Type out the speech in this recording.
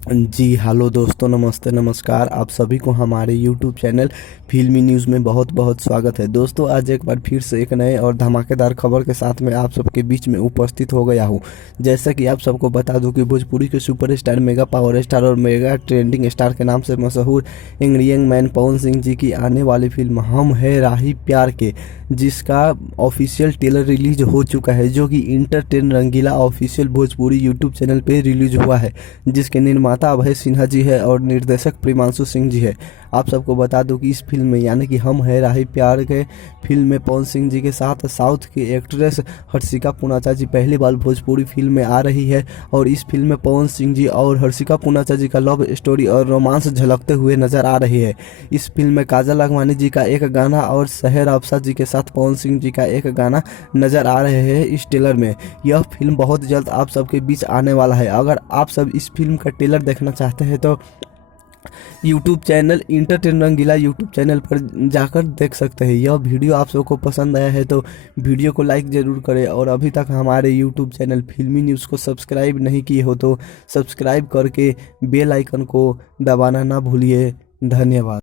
जी hello दोस्तों, नमस्ते नमस्कार। आप सभी को हमारे यूट्यूब चैनल फिल्मी न्यूज़ में बहुत बहुत स्वागत है। दोस्तों, आज एक बार फिर से एक नए और धमाकेदार खबर के साथ मैं आप सबके बीच में उपस्थित हो गया हूं। जैसा कि आप सबको बता दूं कि भोजपुरी के सुपरस्टार, मेगा पावर स्टार और मेगा ट्रेंडिंग स्टार के नाम से मशहूर यंग मैन पवन सिंह जी की आने वाली फिल्म हम है राही प्यार के, जिसका ऑफिशियल ट्रेलर रिलीज हो चुका है, जो कि इंटरटेन रंगीला ऑफिशियल भोजपुरी यूट्यूब चैनल पे रिलीज हुआ है, जिसके निर्माता अभय सिन्हा जी है और निर्देशक प्रियांशु सिंह जी है। आप सबको बता दूं कि इस फिल्म में यानी कि हम है राही प्यार के फिल्म में पवन सिंह जी के साथ साउथ की एक्ट्रेस हर्षिका पूनाचा जी पहली बार भोजपुरी फिल्म में आ रही है। और इस फिल्म में पवन सिंह जी और हर्षिका पूनाचा जी का लव स्टोरी और रोमांस झलकते हुए नजर आ रही है। इस फिल्म में काजल अगवानी जी का एक गाना और शहर अफसा जी के साथ पवन सिंह जी का एक गाना नजर आ रहे हैं इस ट्रेलर में। यह फिल्म बहुत जल्द आप सबके बीच आने वाला है। अगर आप सब इस फिल्म का ट्रेलर देखना चाहते हैं तो यूट्यूब चैनल इंटरटेन रंगीला यूट्यूब चैनल पर जाकर देख सकते हैं। यह वीडियो आप सबको पसंद आया है तो वीडियो को लाइक ज़रूर करें, और अभी तक हमारे यूट्यूब चैनल फिल्मी न्यूज़ को सब्सक्राइब नहीं किए हो तो सब्सक्राइब करके बेल आइकन को दबाना ना भूलिए। धन्यवाद।